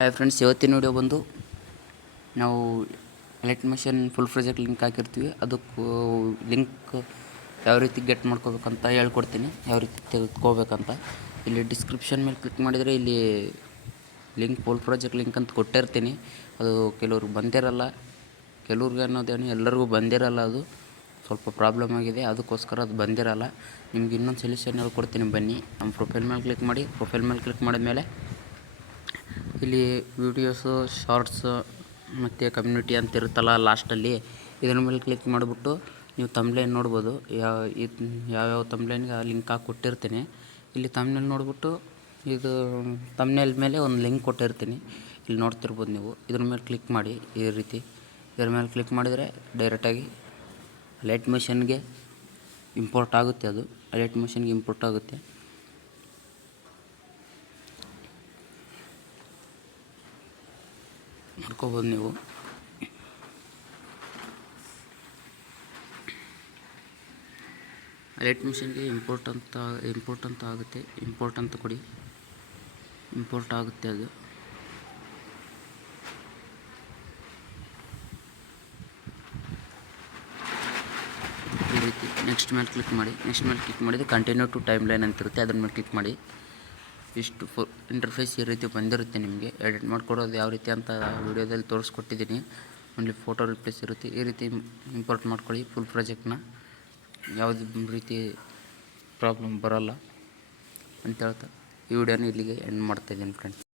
Hi friends ಇವತ್ತಿನ video ಬಂದು ನಾವು electric machine full project link ಹಾಕಿರ್ತೀವಿ. ಅದಕ್ಕೂ ಲಿಂಕ್ ಯಾವ ರೀತಿ ಗೆಟ್ ಮಾಡ್ಕೋಬೇಕಂತ ಹೇಳ್ಕೊಡ್ತೀನಿ. ಯಾವ ರೀತಿ ತೆಗೆದುಕೋಬೇಕಂತ. ಇಲ್ಲಿ ಡಿಸ್ಕ್ರಿಪ್ಷನ್ ಮೇಲೆ ಕ್ಲಿಕ್ ಮಾಡಿದರೆ ಇಲ್ಲಿ ಲಿಂಕ್ ಫುಲ್ ಪ್ರಾಜೆಕ್ಟ್ ಲಿಂಕ್ ಅಂತ ಕೊಟ್ಟಿರ್ತೀನಿ. ಅದು ಕೆಲವ್ರಿಗೆ ಬಂದಿರಲ್ಲ. ಕೆಲವ್ರಿಗೆ ಅನ್ನೋದೇನು ಎಲ್ಲರಿಗೂ ಬಂದಿರಲ್ಲ ಅದು. ಸ್ವಲ್ಪ ಪ್ರಾಬ್ಲಮ್ ಆಗಿದೆ. ಅದಕ್ಕೋಸ್ಕರ ಅದು ಬಂದಿರಲ್ಲ. ನಿಮ್ಗೆ ಇನ್ನೊಂದು ಸೊಲ್ಯೂಷನ್ ಹೇಳ್ಕೊಡ್ತೀನಿ ಬನ್ನಿ. ನಮ್ಮ ಪ್ರೊಫೈಲ್ ಮೇಲೆ ಕ್ಲಿಕ್ ಮಾಡಿ. ಪ್ರೊಫೈಲ್ ಮೇಲೆ ಕ್ಲಿಕ್ ಮಾಡಿದ್ಮೇಲೆ ಇಲ್ಲಿ ವೀಡಿಯೋಸು, ಶಾರ್ಟ್ಸು ಮತ್ತು ಕಮ್ಯುನಿಟಿ ಅಂತ ಇರುತ್ತಲ್ಲ ಲಾಸ್ಟಲ್ಲಿ, ಇದ್ರ ಮೇಲೆ ಕ್ಲಿಕ್ ಮಾಡಿಬಿಟ್ಟು ನೀವು ತಮ್ಲೇನ್ ನೋಡ್ಬೋದು. ಯಾವ ಇದು, ಯಾವ್ಯಾವ ತಮ್ಲೇನ್ಗೆ ಲಿಂಕ್ ಹಾಕಿ ಕೊಟ್ಟಿರ್ತೀನಿ. ಇಲ್ಲಿ ತಮ್ನೇಲ್ ನೋಡಿಬಿಟ್ಟು ಇದು ತಮ್ನೇಲ್ ಮೇಲೆ ಒಂದು ಲಿಂಕ್ ಕೊಟ್ಟಿರ್ತೀನಿ. ಇಲ್ಲಿ ನೋಡ್ತಿರ್ಬೋದು ನೀವು. ಇದ್ರ ಮೇಲೆ ಕ್ಲಿಕ್ ಮಾಡಿ, ಈ ರೀತಿ. ಇದ್ರ ಮೇಲೆ ಕ್ಲಿಕ್ ಮಾಡಿದರೆ ಡೈರೆಕ್ಟಾಗಿ ಲೈಟ್ ಮಿಷನ್ಗೆ ಇಂಪೋರ್ಟ್ ಆಗುತ್ತೆ ಅದು. ಲೈಟ್ ಮಿಷನ್ಗೆ ಇಂಪೋರ್ಟ್ ಆಗುತ್ತೆ. ಮಾಡ್ಕೋಬೋದು ನೀವು. ಲೈಟ್ ಮಿಷನ್ಗೆ ಇಂಪೋರ್ಟ್ ಅಂತ ಇಂಪೋರ್ಟ್ ಅಂತ ಆಗುತ್ತೆ. ಇಂಪೋರ್ಟ್ ಅಂತ ಕೊಡಿ. ಇಂಪೋರ್ಟ್ ಆಗುತ್ತೆ ಅದು. ನೆಕ್ಸ್ಟ್ ಮೇಲೆ ಕ್ಲಿಕ್ ಮಾಡಿ. ನೆಕ್ಸ್ಟ್ ಮೇಲೆ ಕ್ಲಿಕ್ ಮಾಡಿದರೆ ಕಂಟಿನ್ಯೂ ಟು ಟೈಮ್ ಲೈನ್ ಅಂತ ಇರುತ್ತೆ ಮೇಲೆ ಕ್ಲಿಕ್ ಮಾಡಿ. ಇಷ್ಟು ಫು ಇಂಟರ್ಫೇಸ್ ಈ ರೀತಿ ಬಂದಿರುತ್ತೆ ನಿಮಗೆ ಎಡಿಟ್ ಮಾಡ್ಕೊಡೋದು ಯಾವ ರೀತಿ ಅಂತ ವೀಡಿಯೋದಲ್ಲಿ ತೋರಿಸ್ಕೊಟ್ಟಿದ್ದೀನಿ. ಓನ್ಲಿ ಫೋಟೋ ರಿಪ್ಲೇಸ್ ಇರುತ್ತೆ. ಈ ರೀತಿ ಇಂಪೋರ್ಟ್ ಮಾಡ್ಕೊಳ್ಳಿ ಫುಲ್ ಪ್ರಾಜೆಕ್ಟ್ನ ಯಾವುದೇ ರೀತಿ ಪ್ರಾಬ್ಲಮ್ ಬರೋಲ್ಲ ಅಂತ ಹೇಳ್ತಾ ಈ ವಿಡಿಯೋನ ಇಲ್ಲಿಗೆ ಎಂಡ್ ಮಾಡ್ತಾಯಿದ್ದೀನಿ ಫ್ರೆಂಡ್ಸ್